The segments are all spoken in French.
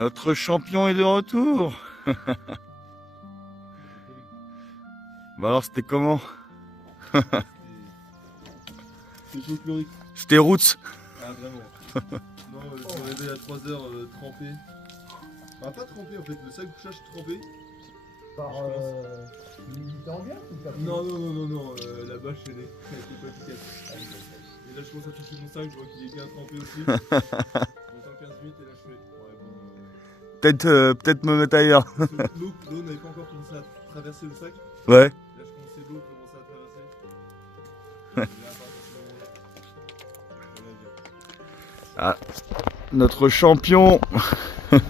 Notre champion est de retour. Bah alors c'était comment? C'est folklorique. C'était roots. Ah vraiment. Non, je me réveille à 3h trempé. Bah pas trempé en fait, le sac de couchage trempé. Par l'humidité ambiante ou t'as Non, la bâche elle est pas efficace. Et là je commence à toucher mon sac, je vois qu'il est bien trempé aussi. J'entends 15 minutes et là je fais. Ouais bon. Peut-être me mettre ailleurs. L'eau n'avait pas encore commencé à traverser le sac. Ouais. Là je commençais, l'eau commençait à traverser. Et là, à partir de ce moment-là, Ah, notre champion. non.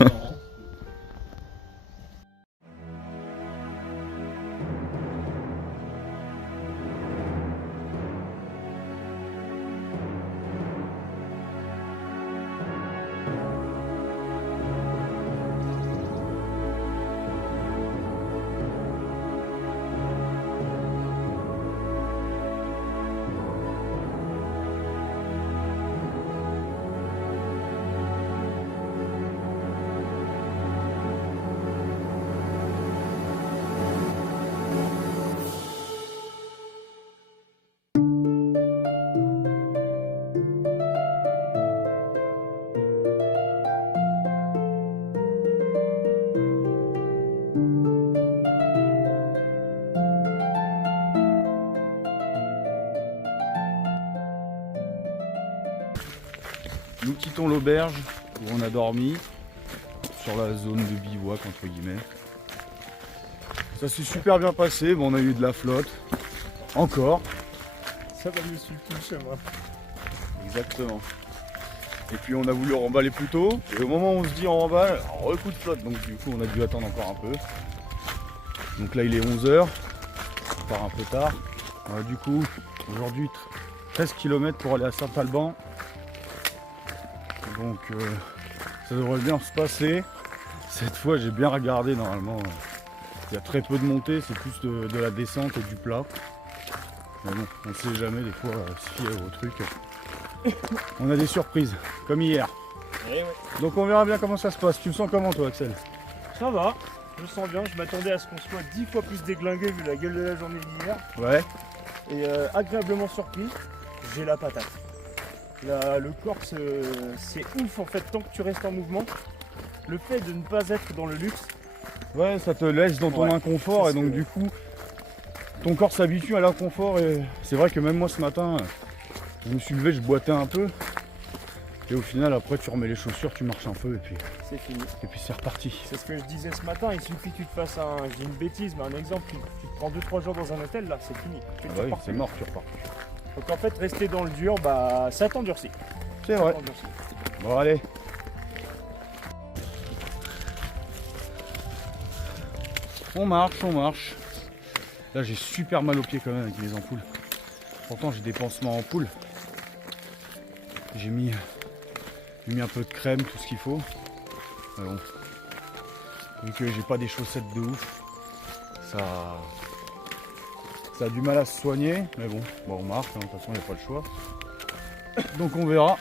Nous quittons l'auberge où on a dormi sur la zone de bivouac entre guillemets. Ça s'est super bien passé, bon, on a eu de la flotte. Encore. Ça va mieux sur le chez moi. Exactement. Et puis on a voulu remballer plus tôt. Et au moment où on se dit on remballe, un recoup de flotte. Donc du coup on a dû attendre encore un peu. Donc là il est 11h. On part un peu tard. Du coup aujourd'hui 13 km pour aller à Saint-Alban. Donc ça devrait bien se passer. Cette fois j'ai bien regardé, normalement il y a très peu de montée, c'est plus de la descente et du plat. Mais bon, on ne sait jamais, des fois se fier au truc. On a des surprises, comme hier. Ouais. Donc on verra bien comment ça se passe. Tu me sens comment toi, Axel? Ça va, je sens bien, je m'attendais à ce qu'on soit 10 fois plus déglingué vu la gueule de la journée d'hier. Ouais. Et agréablement surpris, j'ai la patate. Le corps c'est ouf en fait tant que tu restes en mouvement. Le fait de ne pas être dans le luxe. Ouais, ça te laisse dans ton inconfort et donc du coup ton corps s'habitue à l'inconfort. Et c'est vrai que même moi ce matin, je me suis levé, je boitais un peu. Et au final après tu remets les chaussures, tu marches un peu et puis C'est fini. c'est reparti. C'est ce que je disais ce matin, il suffit que tu te fasses je dis une bêtise, mais un exemple, tu te prends 2-3 jours dans un hôtel, là c'est fini. Ah bah oui, c'est mort, tu repars. Donc en fait rester dans le dur, bah ça t'endurcit. C'est vrai. Bon allez. On marche, on marche. Là j'ai super mal aux pieds quand même avec mes ampoules. Pourtant j'ai des pansements en poule. J'ai mis un peu de crème, tout ce qu'il faut. Mais bon. Vu que j'ai pas des chaussettes de ouf, ça a du mal à se soigner. Mais bon, on marche, hein, de toute façon il n'y a pas le choix. Donc on verra.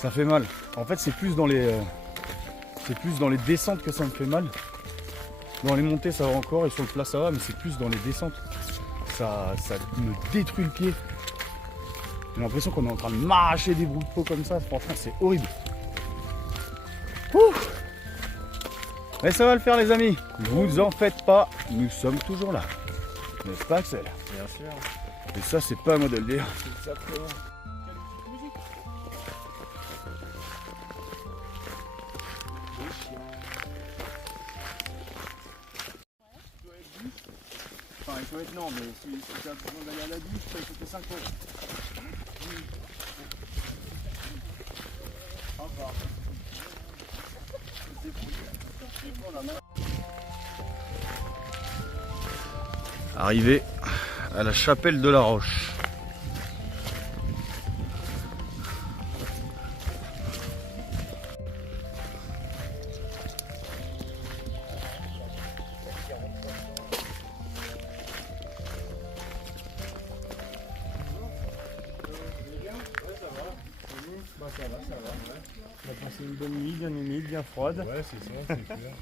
Ça fait mal. En fait c'est plus dans les descentes que ça me fait mal. Dans les montées ça va encore et sur le plat ça va, mais c'est plus dans les descentes. Ça me détruit le pied. J'ai l'impression qu'on est en train de m'arracher des bouts de peau comme ça, franchement c'est horrible. Ouh. Mais ça va le faire les amis, vous en faites pas, nous sommes toujours là. N'est-ce pas Axel? Bien sûr. Et ça c'est pas à moi de le dire. Exactement. Enfin il faut être non, mais si tu as besoin d'aller à la douche, ça coûte 5 euros. Arrivé à la chapelle de la Roche. Ça va. On a passé une bonne nuit, bien humide, bien froide. Ouais, c'est ça, c'est clair.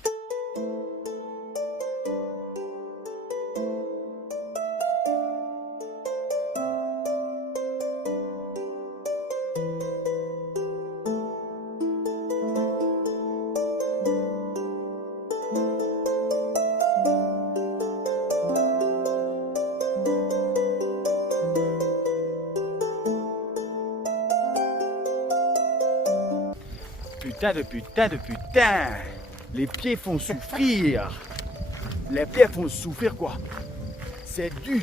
Putain de putain. Les pieds font souffrir. Les pieds font souffrir quoi. C'est du.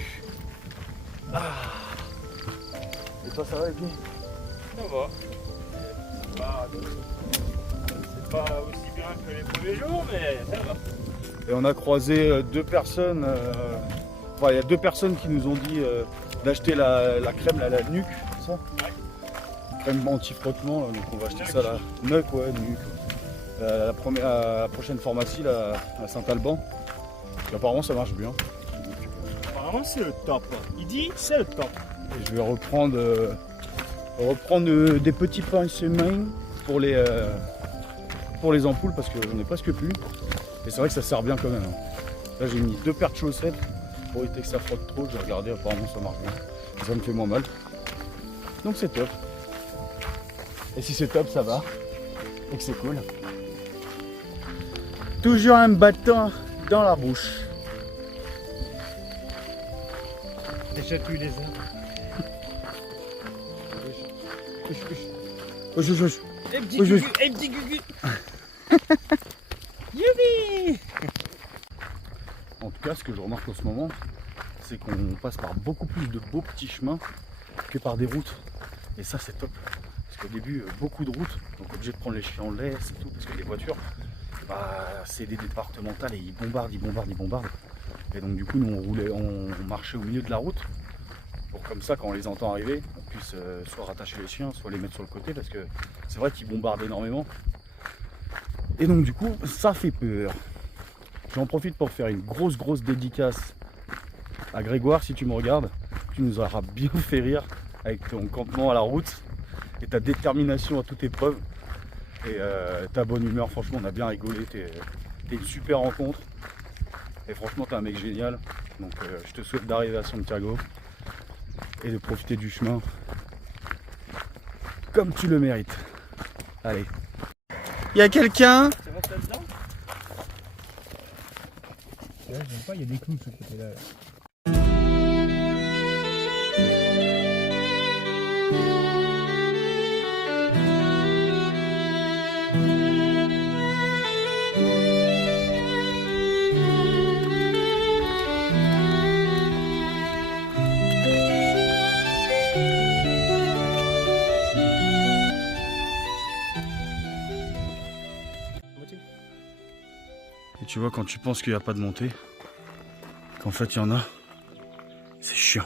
Et toi ça va les pieds? Ça va. C'est pas aussi bien que les premiers jours, mais ça va. Et on a croisé deux personnes. Enfin, il y a deux personnes qui nous ont dit d'acheter la crème, la nuque, c'est ça? Ouais. Crème anti-frottement, là, donc on va acheter ça là. Nuque, ouais, nuque. La prochaine pharmacie là, à Saint-Alban. Et apparemment ça marche bien. Apparemment c'est le top. Il dit c'est le top. Et je vais reprendre des petits pansements pour les ampoules parce que j'en ai presque plus. Et c'est vrai que ça sert bien quand même. Là j'ai mis 2 paires de chaussettes pour éviter que ça frotte trop. J'ai regardé, apparemment ça marche bien. Ça me fait moins mal. Donc c'est top. Et si c'est top, ça va. Et que c'est cool. Toujours un bâton dans la bouche. Déchatouille les uns. Et petit Oui, gugu, et petit gugu. Youpi. En tout cas, ce que je remarque en ce moment, c'est qu'on passe par beaucoup plus de beaux petits chemins que par des routes. Et ça, c'est top. Parce qu'au début, beaucoup de routes, donc obligé de prendre les chiens en laisse et tout, parce que les voitures, c'est des départementales et ils bombardent. Et donc du coup, nous, on marchait au milieu de la route, pour comme ça, quand on les entend arriver, on puisse soit rattacher les chiens, soit les mettre sur le côté, parce que c'est vrai qu'ils bombardent énormément. Et donc du coup, ça fait peur. J'en profite pour faire une grosse dédicace à Grégoire, si tu me regardes. Tu nous auras bien fait rire avec ton campement à la route et ta détermination à toute épreuve et ta bonne humeur. Franchement, on a bien rigolé, t'es une super rencontre et franchement t'es un mec génial. Donc je te souhaite d'arriver à Santiago et de profiter du chemin comme tu le mérites. Allez. Il y a quelqu'un? Ça va là-dedans? Là, je n'aime pas, il y a des clous de ce côté-là. Et tu vois, quand tu penses qu'il n'y a pas de montée, qu'en fait il y en a, c'est chiant.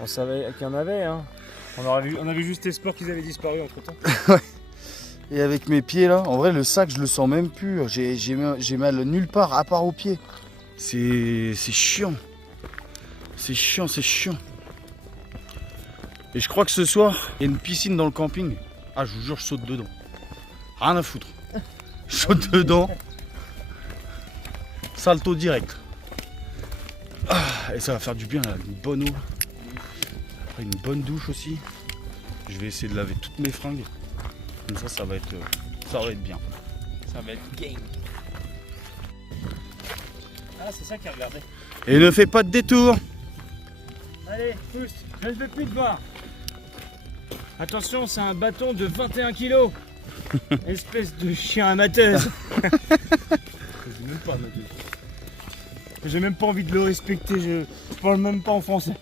On savait qu'il y en avait, hein. On avait juste espoir qu'ils avaient disparu entre temps. Et avec mes pieds là, en vrai le sac je le sens même plus, j'ai mal nulle part à part aux pieds. C'est chiant. C'est chiant. Et je crois que ce soir, il y a une piscine dans le camping. Ah, je vous jure, je saute dedans. Rien à foutre. Je saute dedans. Salto direct. Et ça va faire du bien là, une bonne eau. Après une bonne douche aussi. Je vais essayer de laver toutes mes fringues. Comme ça va être bien. Ça va être game. Ah, c'est ça qu'il regardait. Et ne fais pas de détour. Allez, pousse, je ne veux plus te voir. Attention, c'est un bâton de 21 kilos. Espèce de chien amateuse. J'ai même pas amateuse. J'ai même pas envie de le respecter, je parle même pas en français.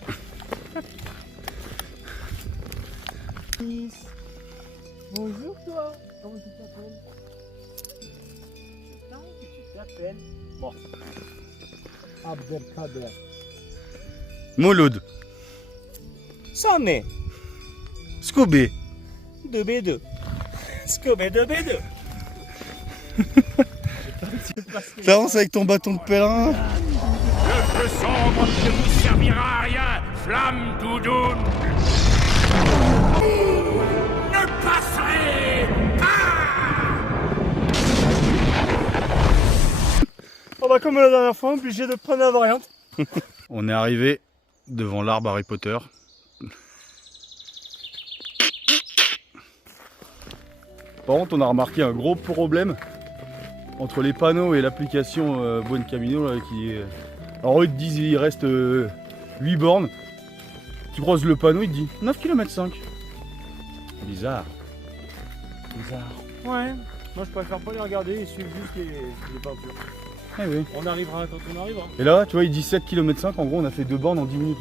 Bonjour toi, comment tu t'appelles? s'appelle Abdelkader. Mouloud. Sané Scooby. 2B2. Scobé 2B2. T'avances avec ton bâton de pèlerin. Le feu sombre ne vous servira à rien, flamme doudoune. Ne passerez pas. On va comme la dernière fois, obligé de prendre la variante. On est arrivé devant l'arbre Harry Potter. Par contre, on a remarqué un gros problème entre les panneaux et l'application Buen Camino. Là, alors eux ils te disent il reste 8 bornes. Tu croises le panneau, il te dit 9 km 5. Bizarre. Ouais. Moi je préfère pas les regarder et suivre juste les peintures. Eh oui. On arrivera quand on arrivera. Et là, tu vois, il dit 7 km 5. En gros, on a fait 2 bornes en 10 minutes.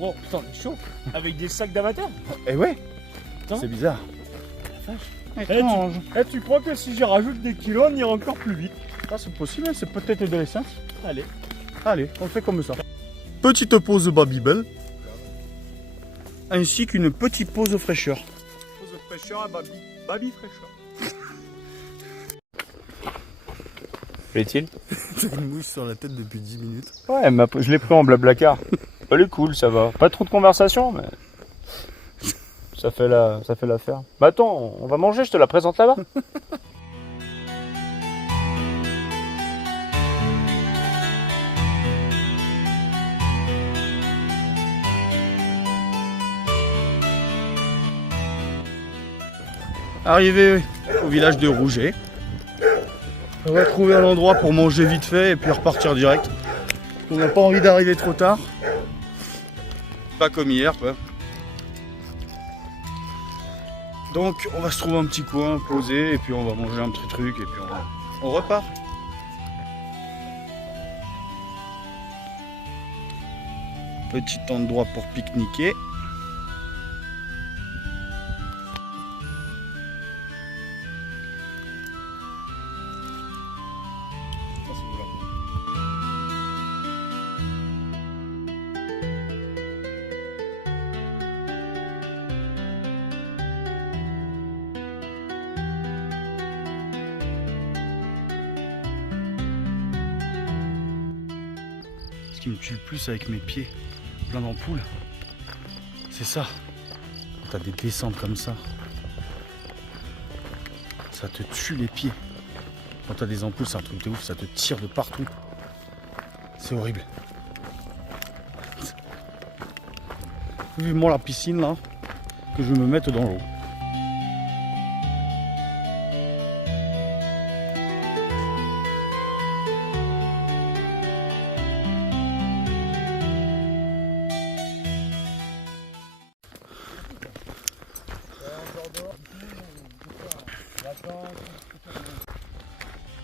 Oh putain, c'est chaud. Avec des sacs d'amateurs. Eh ouais. Putain. C'est bizarre. vache. Étrange. Tu crois que si j'y rajoute des kilos, on ira encore plus vite? Ah, c'est possible, c'est peut-être de l'essence. Allez. Allez, on le fait comme ça. Petite pause Babybel. Ainsi qu'une petite pause fraîcheur. Pause fraîcheur à Baby fraîcheur. Plaît-il? J'ai une mouche sur la tête depuis 10 minutes. Ouais, je l'ai pris en blablacar. Elle est cool, ça va. Pas trop de conversation, mais ça fait l'affaire. Bah attends, on va manger, je te la présente là-bas. Arrivé au village de Rouget. On va trouver un endroit pour manger vite fait et puis repartir direct. On n'a pas envie d'arriver trop tard. Pas comme hier, quoi. Donc on va se trouver un petit coin posé et puis on va manger un petit truc et puis on repart. Petit endroit pour pique-niquer. Ce qui me tue le plus avec mes pieds plein d'ampoules, c'est ça. Quand t'as des descentes comme ça, ça te tue les pieds. Quand t'as des ampoules, c'est un truc de ouf, ça te tire de partout. C'est horrible. Vivement la piscine là, que je me mette dans l'eau.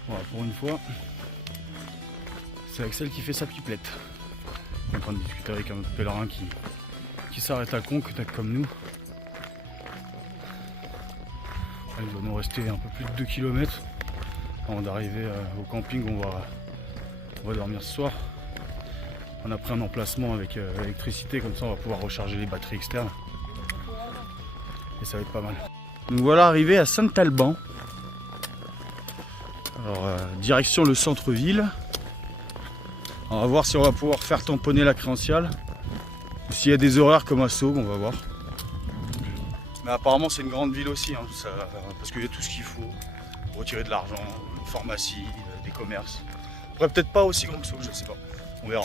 Voilà, pour une fois, c'est Axel qui fait sa pipelette. On est en train de discuter avec un autre pèlerin qui s'arrête à Conques, comme nous. Il doit nous rester un peu plus de 2 km avant d'arriver au camping où on va dormir ce soir. On a pris un emplacement avec électricité, comme ça on va pouvoir recharger les batteries externes. Et ça va être pas mal. Nous voilà arrivés à Saint-Alban. Alors, direction le centre-ville. On va voir si on va pouvoir faire tamponner la créanciale. Ou s'il y a des horaires comme à Saugues, on va voir. Mais apparemment c'est une grande ville aussi, hein, parce qu'il y a tout ce qu'il faut pour retirer de l'argent, une pharmacie, des commerces. Après peut-être pas aussi grand que Saugues, je sais pas. On verra.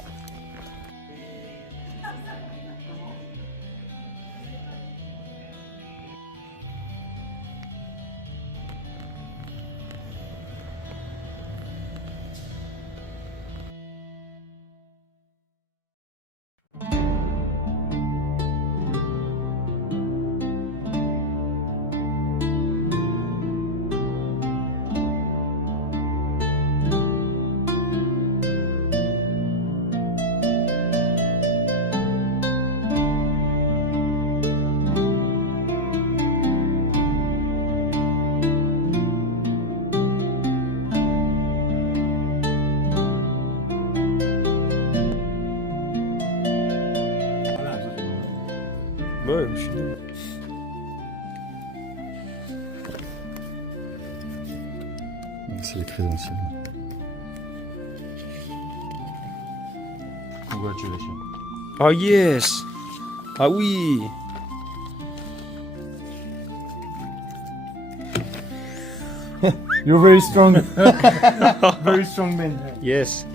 je suis nul. C'est les crédentiels. Congratulations. Oh yes. Ah oui. You're very strong. Very strong man. Yes.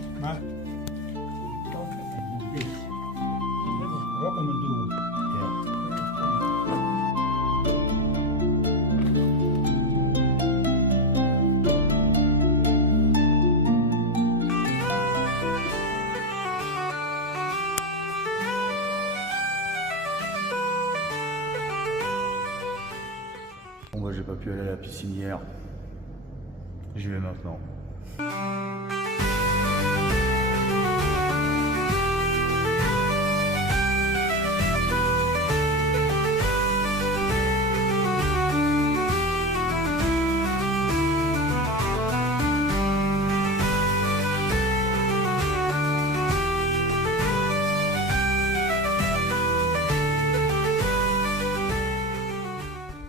Bon, moi j'ai pas pu aller à la piscine hier. J'y vais maintenant.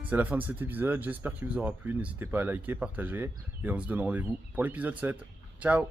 C'est la fin de cet épisode, j'espère qu'il vous aura plu, n'hésitez pas à liker, partager, et on se donne rendez-vous pour l'épisode 7. Ciao!